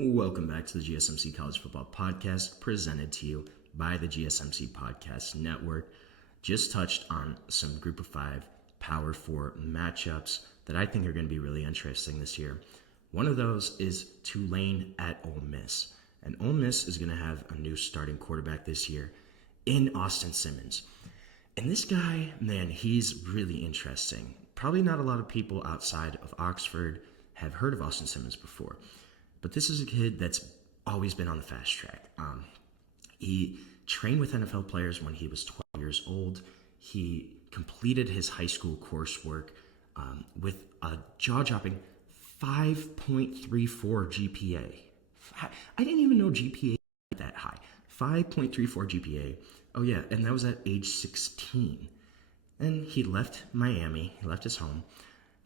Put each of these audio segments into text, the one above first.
Welcome back to the GSMC College Football Podcast, presented to you by the GSMC Podcast Network. Just touched on some Group of 5 Power 4 matchups that I think are going to be really interesting this year. One of those is Tulane at Ole Miss. And Ole Miss is going to have a new starting quarterback this year in Austin Simmons. And this guy, man, he's really interesting. Probably not a lot of people outside of Oxford have heard of Austin Simmons before. But this is a kid that's always been on the fast track. He trained with NFL players when he was 12 years old. He completed his high school coursework with a jaw-dropping 5.34 GPA. I didn't even know GPA was that high. 5.34 GPA. Oh yeah, and that was at age 16. And he left Miami, he left his home,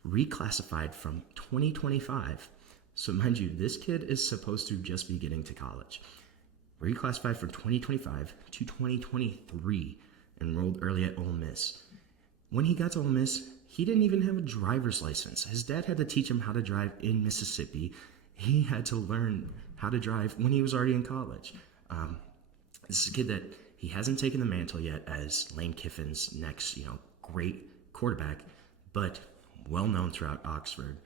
reclassified from 2025. So mind you, this kid is supposed to just be getting to college. Reclassified from 2025 to 2023, enrolled early at Ole Miss. When he got to Ole Miss, he didn't even have a driver's license. His dad had to teach him how to drive in Mississippi. He had to learn how to drive when he was already in college. This is a kid that he hasn't taken the mantle yet as Lane Kiffin's next, great quarterback, but well known throughout Oxford.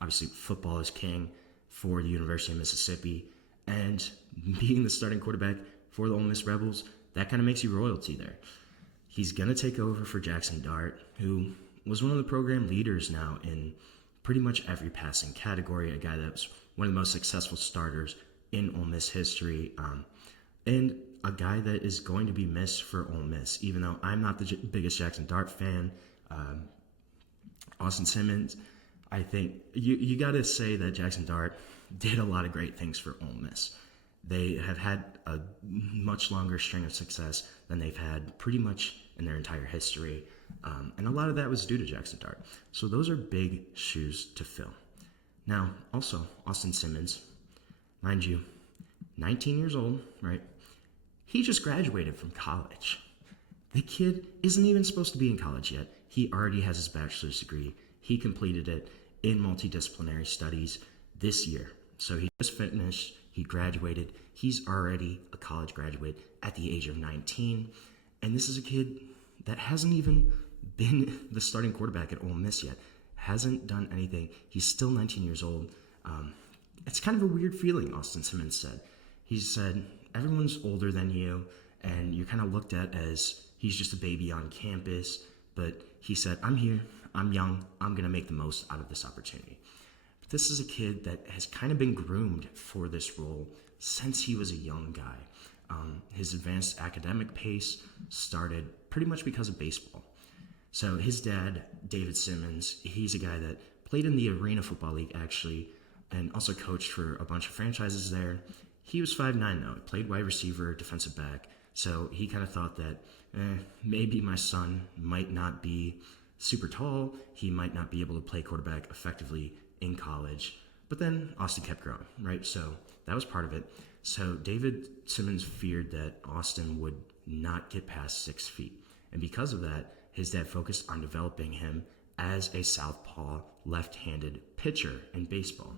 Obviously, football is king for the University of Mississippi, and being the starting quarterback for the Ole Miss Rebels, that kind of makes you royalty there. He's going to take over for Jackson Dart, who was one of the program leaders now in pretty much every passing category, a guy that was one of the most successful starters in Ole Miss history, and a guy that is going to be missed for Ole Miss, even though I'm not the biggest Jackson Dart fan. Austin Simmons, I think you got to say that Jackson Dart did a lot of great things for Ole Miss. They have had a much longer string of success than they've had pretty much in their entire history. And a lot of that was due to Jackson Dart. So those are big shoes to fill. Now, also, Austin Simmons, mind you, 19 years old, right? He just graduated from college. The kid isn't even supposed to be in college yet. He already has his bachelor's degree. He completed it in multidisciplinary studies this year. So he just finished, he graduated. He's already a college graduate at the age of 19. And this is a kid that hasn't even been the starting quarterback at Ole Miss yet. Hasn't done anything. He's still 19 years old. It's kind of a weird feeling, Austin Simmons said. He said, everyone's older than you, and you're kind of looked at as he's just a baby on campus. But he said, I'm here, I'm young, I'm going to make the most out of this opportunity. But this is a kid that has kind of been groomed for this role since he was a young guy. His advanced academic pace started pretty much because of baseball. So his dad, David Simmons, he's a guy that played in the Arena Football League, actually, and also coached for a bunch of franchises there. He was 5'9", though. He played wide receiver, defensive back. So he kind of thought that maybe my son might not be super tall. He might not be able to play quarterback effectively in college. But then Austin kept growing, right? So that was part of it. So David Simmons feared that Austin would not get past 6 feet. And because of that, his dad focused on developing him as a southpaw left-handed pitcher in baseball.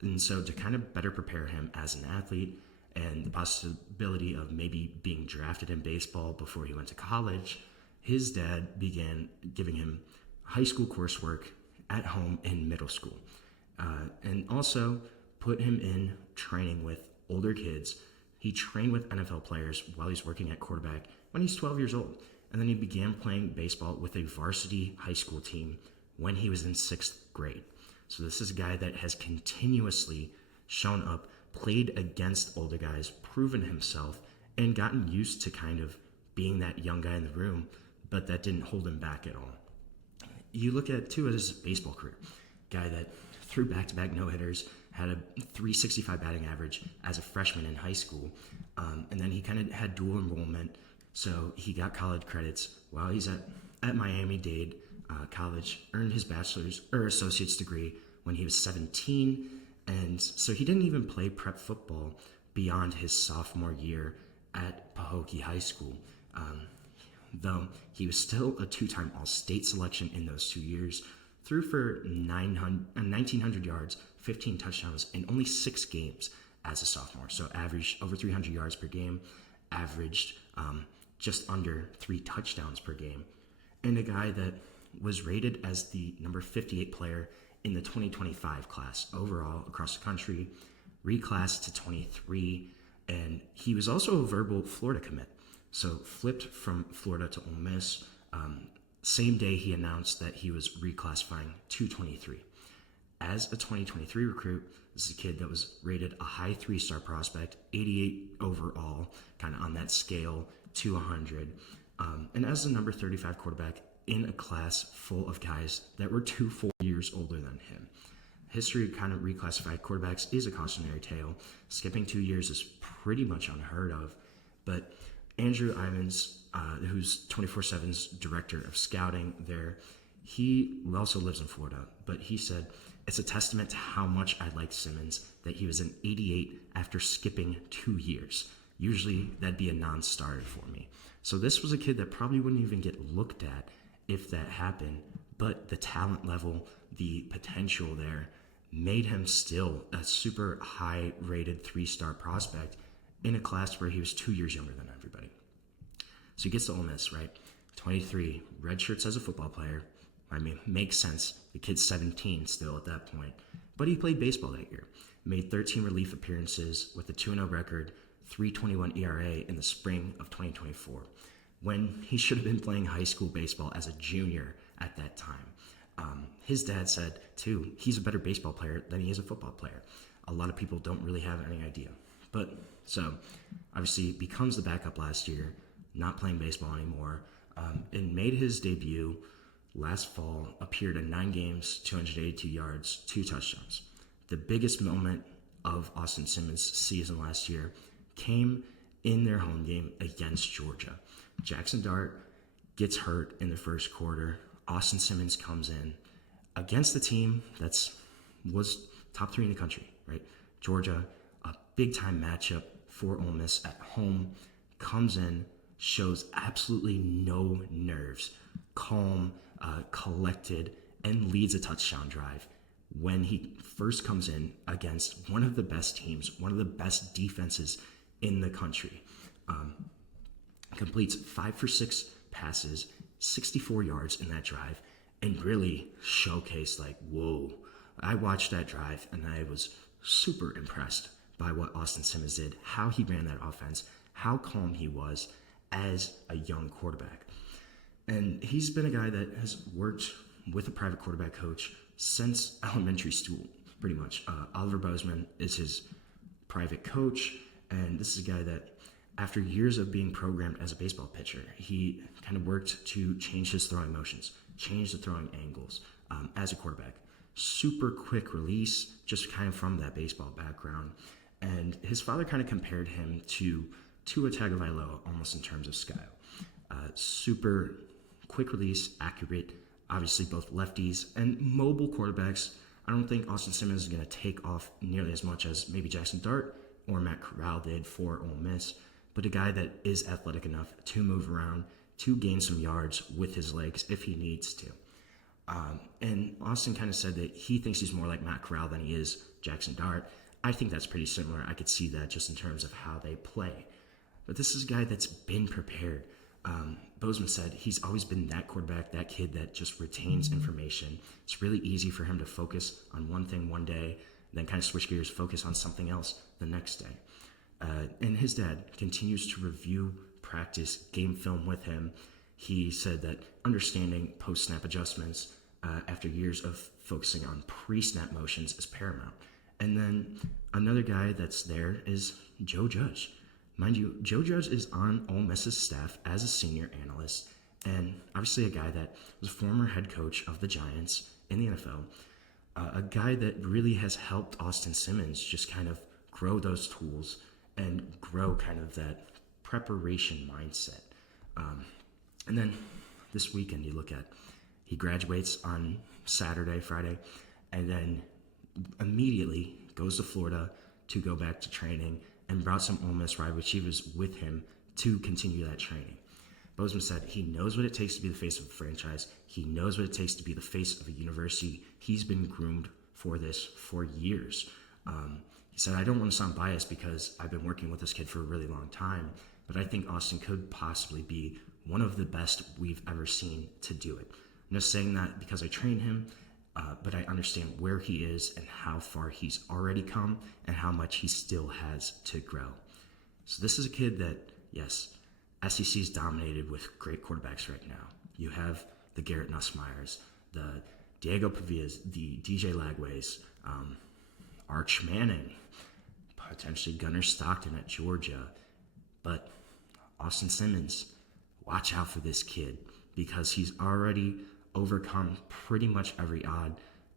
And so to kind of better prepare him as an athlete and the possibility of maybe being drafted in baseball before he went to college, his dad began giving him high school coursework at home in middle school. And also put him in training with older kids. He trained with NFL players while he's working at quarterback when he's 12 years old. And then he began playing baseball with a varsity high school team when he was in 6th grade. So this is a guy that has continuously shown up, played against older guys, proven himself, and gotten used to kind of being that young guy in the room, but that didn't hold him back at all. You look at, too, at his baseball career. Guy that threw back-to-back no-hitters, had a .365 batting average as a freshman in high school, and then he kind of had dual enrollment, so he got college credits while he's at Miami-Dade College, earned his bachelor's or associate's degree when he was 17, and so he didn't even play prep football beyond his sophomore year at Pahokee High School, though he was still a 2-time All-State selection in those 2 years, threw for 1,900 yards, 15 touchdowns in only 6 games as a sophomore. So averaged over 300 yards per game, averaged just under 3 touchdowns per game. And a guy that was rated as the number 58 player in the 2025 class overall across the country, reclassed to 23, and he was also a verbal Florida commit. So flipped from Florida to Ole Miss. Same day he announced that he was reclassifying to 23. As a 2023 recruit, this is a kid that was rated a high 3-star prospect, 88 overall, kind of on that scale to 100. And as the number 35 quarterback in a class full of guys that were 2 full years older than him. History of kind of reclassified quarterbacks is a cautionary tale. Skipping 2 years is pretty much unheard of. But Andrew Ivins, who's 24/7's director of scouting there, he also lives in Florida, but he said, it's a testament to how much I like Simmons that he was an 88 after skipping 2 years. Usually that'd be a non-starter for me. So this was a kid that probably wouldn't even get looked at if that happened, but the talent level, the potential there made him still a super high rated 3-star prospect in a class where he was 2 years younger than everybody. So he gets to Ole Miss, right? 23, redshirts as a football player. I mean, makes sense. The kid's 17 still at that point. But he played baseball that year. Made 13 relief appearances with a 2-0 record, 3.21 ERA in the spring of 2024, when he should have been playing high school baseball as a junior at that time. His dad said, too, he's a better baseball player than he is a football player. A lot of people don't really have any idea. But so, obviously, becomes the backup last year, not playing baseball anymore, and made his debut last fall, appeared in 9 games, 282 yards, 2 touchdowns. The biggest moment of Austin Simmons' season last year came in their home game against Georgia. Jackson Dart gets hurt in the first quarter. Austin Simmons comes in against the team was top 3 in the country, right? Georgia, a big-time matchup for Ole Miss at home, comes in, shows absolutely no nerves, calm, collected, and leads a touchdown drive when he first comes in against one of the best teams, one of the best defenses in the country. Completes 5 for 6 passes, 64 yards in that drive, and really showcased like, whoa. I watched that drive and I was super impressed by what Austin Simmons did, how he ran that offense, how calm he was as a young quarterback. And he's been a guy that has worked with a private quarterback coach since elementary school, pretty much. Oliver Bozeman is his private coach, and this is a guy that, after years of being programmed as a baseball pitcher, he kind of worked to change his throwing motions, change the throwing angles as a quarterback. Super quick release, just kind of from that baseball background. And his father kind of compared him to Tua Tagovailoa almost in terms of style. Super quick release, accurate, obviously both lefties and mobile quarterbacks. I don't think Austin Simmons is going to take off nearly as much as maybe Jackson Dart or Matt Corral did for Ole Miss, but a guy that is athletic enough to move around, to gain some yards with his legs if he needs to. And Austin kind of said that he thinks he's more like Matt Corral than he is Jackson Dart. I think that's pretty similar. I could see that just in terms of how they play. But this is a guy that's been prepared. Bozeman said he's always been that quarterback, that kid that just retains information. It's really easy for him to focus on one thing one day, then kind of switch gears, focus on something else the next day. And his dad continues to review, practice, game film with him. He said that understanding post-snap adjustments after years of focusing on pre-snap motions is paramount. And then another guy that's there is Joe Judge. Mind you, Joe Judge is on Ole Miss's staff as a senior analyst, and obviously a guy that was a former head coach of the Giants in the NFL, a guy that really has helped Austin Simmons just kind of grow those tools and grow kind of that preparation mindset. And then this weekend you look at, he graduates on Friday, and then immediately goes to Florida to go back to training and brought some Ole Miss wide receivers with him to continue that training. Bozeman said he knows what it takes to be the face of a franchise. He knows what it takes to be the face of a university. He's been groomed for this for years. He said, I don't want to sound biased because I've been working with this kid for a really long time, but I think Austin could possibly be one of the best we've ever seen to do it. I'm just saying that because I train him, but I understand where he is and how far he's already come and how much he still has to grow. So this is a kid that, yes, SEC is dominated with great quarterbacks right now. You have the Garrett Nussmeyers, the Diego Pavillas, the DJ Lagways, Arch Manning, potentially Gunnar Stockton at Georgia. But Austin Simmons, watch out for this kid because he's already overcome pretty much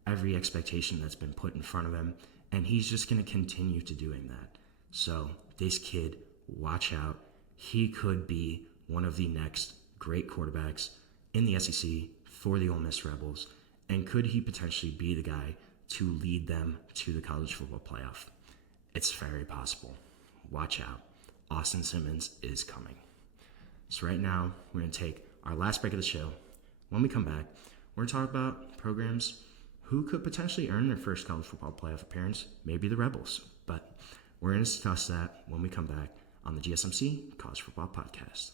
every expectation that's been put in front of him, and he's just going to continue to doing that. So this kid, watch out. He could be one of the next great quarterbacks in the SEC for the Ole Miss Rebels, and could he potentially be the guy to lead them to the college football playoff? It's very possible. Watch out. Austin Simmons is coming. So right now, we're going to take our last break of the show. When we come back, we're going to talk about programs who could potentially earn their first college football playoff appearance, maybe the Rebels. But we're going to discuss that when we come back on the GSMC College Football Podcast.